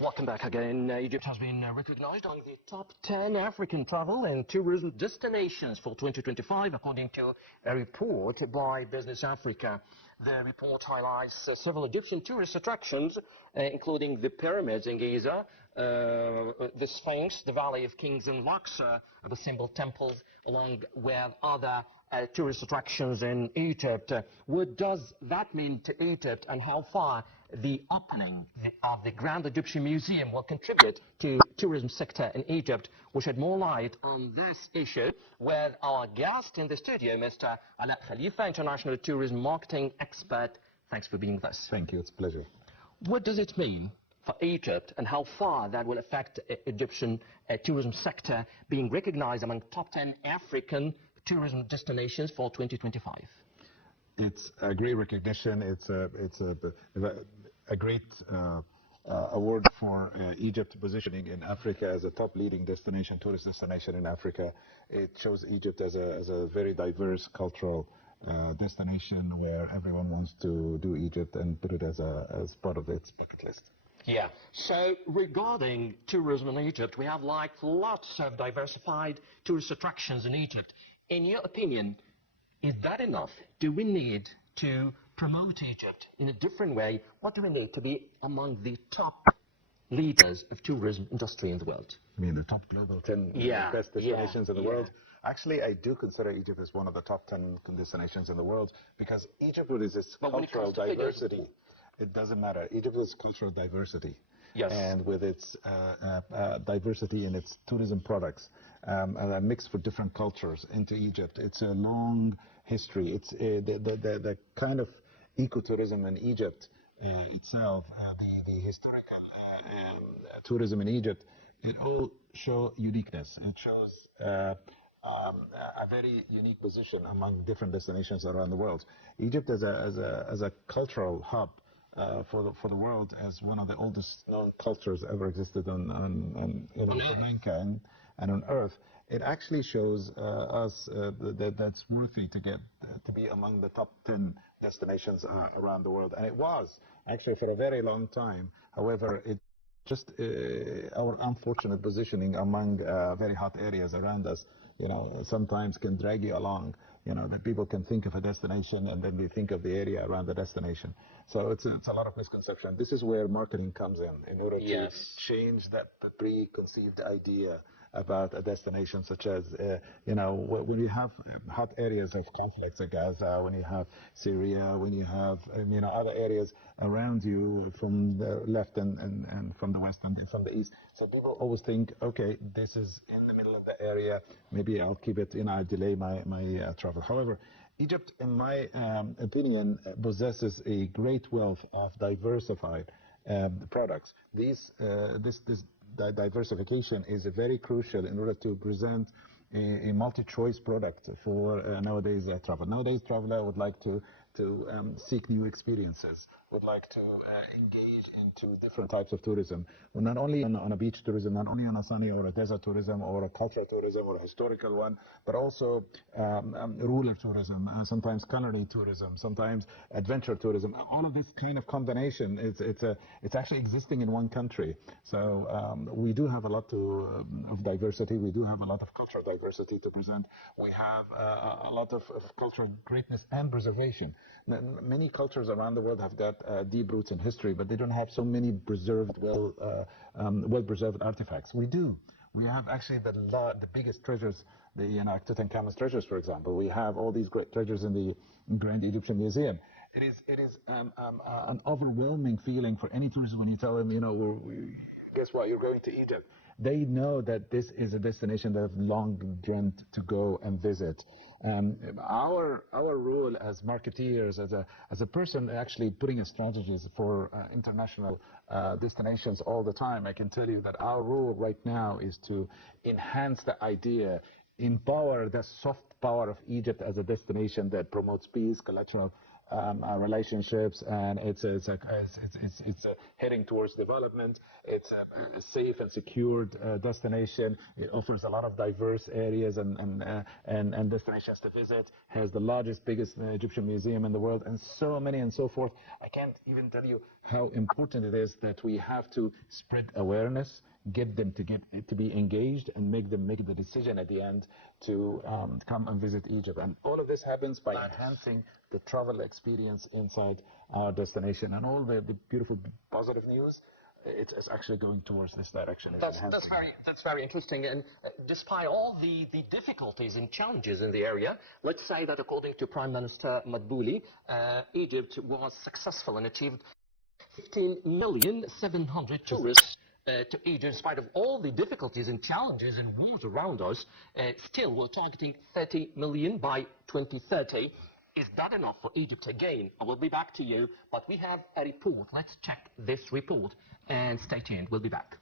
Welcome back again. Egypt has been recognized among the top 10 African travel and tourism destinations for 2025, according to a report by Business Africa. The report highlights several Egyptian tourist attractions, including the Pyramids in Giza, the Sphinx, the Valley of Kings and Luxor, the symbol temples, along with other tourist attractions in Egypt. What does that mean to Egypt, and how far the opening of the Grand Egyptian Museum will contribute to tourism sector in Egypt? We shed more light on this issue with our guest in the studio, Mr. Alaa Khalifa, international tourism marketing expert. Thanks for being with us. Thank you. It's a pleasure. What does it mean for Egypt, and how far that will affect Egyptian tourism sector being recognized among top 10 African tourism destinations for 2025? It's a great recognition. It's a great award for Egypt positioning in Africa as a top leading destination, tourist destination in Africa. It shows Egypt as a very diverse cultural destination where everyone wants to do Egypt and put it as part of its bucket list. Yeah. So regarding tourism in Egypt, we have like lots of diversified tourist attractions in Egypt. In your opinion, is that enough? Do we need to promote Egypt in a different way? What do we need to be among the top leaders of tourism industry in the world? I mean, the top global 10 best destinations in the world. Actually, I do consider Egypt as one of the top 10 destinations in the world, because Egypt, with its cultural diversity, it doesn't matter. Egypt is cultural diversity. Yes. And with its diversity in its tourism products, a mix for different cultures into Egypt. It's a long history. It's the kind of ecotourism in Egypt itself, the historical tourism in Egypt, it all show uniqueness. It shows a very unique position among different destinations around the world. Egypt as a cultural hub for the world, as one of the oldest known cultures ever existed on Sri Lanka and on Earth. It actually shows us that's worthy to be among the top 10 destinations around the world. And it was actually for a very long time. However, it just our unfortunate positioning among very hot areas around us, sometimes can drag you along. That people can think of a destination and then they think of the area around the destination. So it's a lot of misconception. This is where marketing comes in order to change that preconceived idea about a destination, such as, when you have hot areas of conflicts like Gaza, when you have Syria, when you have, other areas around you from the left and from the west and from the east. So people always think, okay, this is in the middle of the area, maybe I'll keep it, I'll delay my travel. However, Egypt, in my opinion, possesses a great wealth of diversified products. This diversification is very crucial in order to present a multi-choice product for nowadays travel. Nowadays, traveler would like to seek new experiences, would like to engage into different types of tourism. Well, not only on a beach tourism, not only on a sunny or a desert tourism or a cultural tourism or a historical one, but also rural tourism, sometimes culinary tourism, sometimes adventure tourism. All of this kind of combination, it's actually existing in one country. So we do have a lot of diversity. We do have a lot of cultural diversity to present. We have a lot of cultural greatness and preservation. Many cultures around the world have got deep roots in history, but they don't have so many preserved, well-preserved artifacts. We do. We have actually the biggest treasures, the Tutankhamun's treasures, for example. We have all these great treasures in the Grand Egyptian Museum. It is an overwhelming feeling for any tourist when you tell them, guess what, you're going to Egypt. They know that this is a destination that have long dreamt to go and visit. Our role as marketeers, as a person actually putting in strategies for international destinations all the time, I can tell you that our role right now is to enhance the idea, empower the soft power of Egypt as a destination that promotes peace, collateral relationships, and it's heading towards development. It's a safe and secured destination. It offers a lot of diverse areas and destinations to visit. Has the largest, biggest Egyptian museum in the world, and so many and so forth. I can't even tell you how important it is that we have to spread awareness, get them to be engaged, and make them make the decision at the end to come and visit Egypt. And all of this happens by enhancing the travel experience inside our destination. And all the beautiful positive news, it is actually going towards this direction. That's very interesting. And despite all the difficulties and challenges in the area, let's say that according to Prime Minister Madbouli, Egypt was successful and achieved 15,700,000 tourists to Egypt. In spite of all the difficulties and challenges and wars around us, still we're targeting 30 million by 2030. Is that enough for Egypt? Again, I will be back to you, but we have a report. Let's check this report and stay tuned. We'll be back.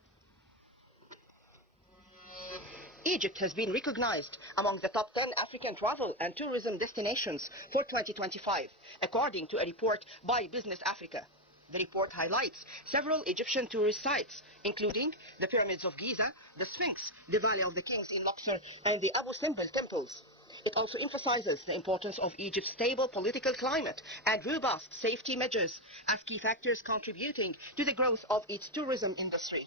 Egypt has been recognized among the top 10 African travel and tourism destinations for 2025, according to a report by Business Africa. The report highlights several Egyptian tourist sites, including the Pyramids of Giza, the Sphinx, the Valley of the Kings in Luxor, and the Abu Simbel temples. It also emphasizes the importance of Egypt's stable political climate and robust safety measures as key factors contributing to the growth of its tourism industry.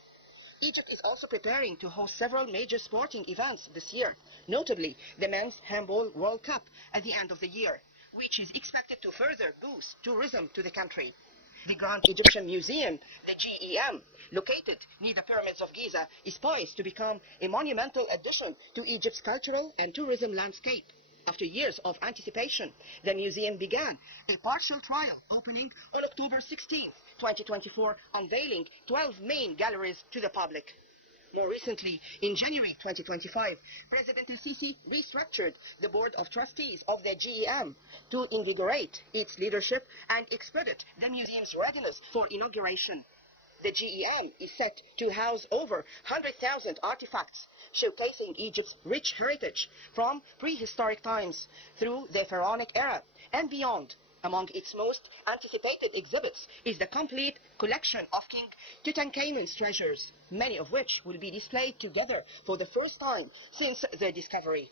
Egypt is also preparing to host several major sporting events this year, notably the Men's Handball World Cup at the end of the year, which is expected to further boost tourism to the country. The Grand Egyptian Museum, the GEM, located near the Pyramids of Giza, is poised to become a monumental addition to Egypt's cultural and tourism landscape. After years of anticipation, the museum began a partial trial opening on October 16, 2024, unveiling 12 main galleries to the public. More recently, in January 2025, President el-Sisi restructured the Board of Trustees of the GEM to invigorate its leadership and expedite the museum's readiness for inauguration. The GEM is set to house over 100,000 artifacts, showcasing Egypt's rich heritage from prehistoric times through the pharaonic era and beyond. Among its most anticipated exhibits is the complete collection of King Tutankhamun's treasures, many of which will be displayed together for the first time since their discovery.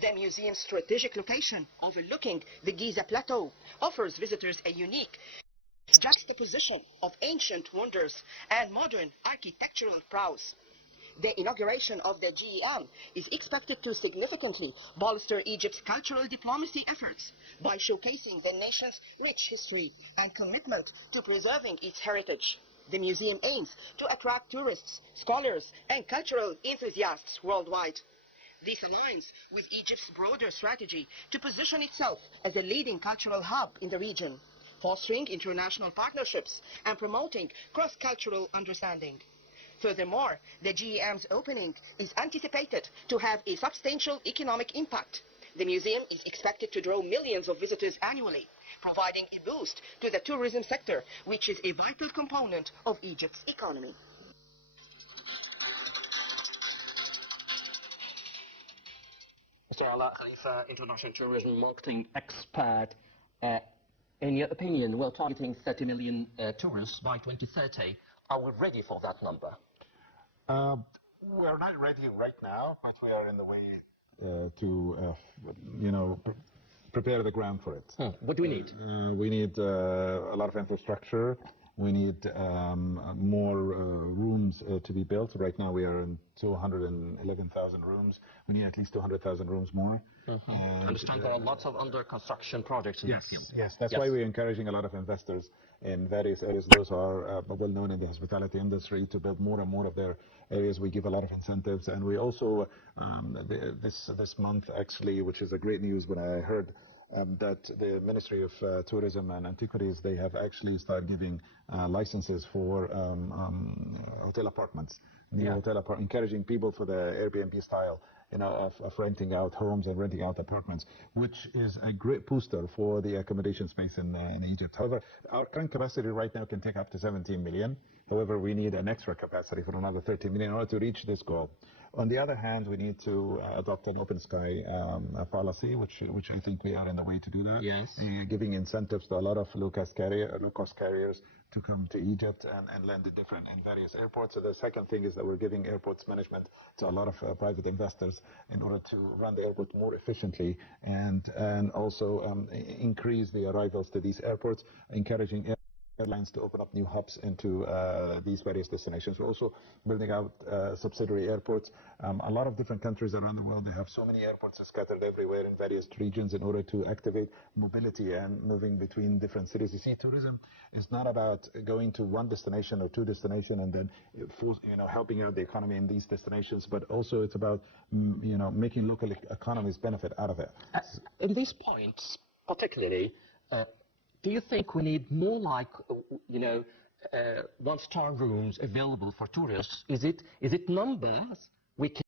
The museum's strategic location, overlooking the Giza Plateau, offers visitors a unique juxtaposition of ancient wonders and modern architectural prowess. The inauguration of the GEM is expected to significantly bolster Egypt's cultural diplomacy efforts by showcasing the nation's rich history and commitment to preserving its heritage. The museum aims to attract tourists, scholars, and cultural enthusiasts worldwide. This aligns with Egypt's broader strategy to position itself as a leading cultural hub in the region, fostering international partnerships and promoting cross-cultural understanding. Furthermore, the GEM's opening is anticipated to have a substantial economic impact. The museum is expected to draw millions of visitors annually, providing a boost to the tourism sector, which is a vital component of Egypt's economy. Mr. Alaa Khalifa, international tourism marketing expert. In your opinion, we're targeting 30 million tourists by 2030. Are we ready for that number? We're not ready right now, but we are in the way to, prepare the ground for it. What do we need? We need a lot of infrastructure. We need more rooms to be built. Right now we are in 211,000 rooms. We need at least 200,000 rooms more. I understand there are lots of under construction projects in this field. Yes, that's why we're encouraging a lot of investors in various areas. Those are well known in the hospitality industry to build more and more of their areas. We give a lot of incentives, and we also this month actually, which is a great news when I heard that the Ministry of Tourism and Antiquities, they have actually started giving licenses for hotel apartments, encouraging people for the Airbnb style, of renting out homes and renting out apartments, which is a great booster for the accommodation space in Egypt. However, our current capacity right now can take up to 17 million. However, we need an extra capacity for another 30 million in order to reach this goal. On the other hand, we need to adopt an open sky policy, which I think we are in the way to do that. Yes. Giving incentives to a lot of low-cost carriers to come to Egypt and land in various airports. So the second thing is that we're giving airports management to a lot of private investors in order to run the airport more efficiently and also increase the arrivals to these airports, encouraging airlines to open up new hubs into these various destinations. We're also building out subsidiary airports. A lot of different countries around the world, they have so many airports scattered everywhere in various regions in order to activate mobility and moving between different cities. You see, tourism is not about going to one destination or two destinations and then helping out the economy in these destinations, but also it's about making local economies benefit out of it. In these points, particularly, do you think we need more like, one-star rooms available for tourists? Is it numbers we can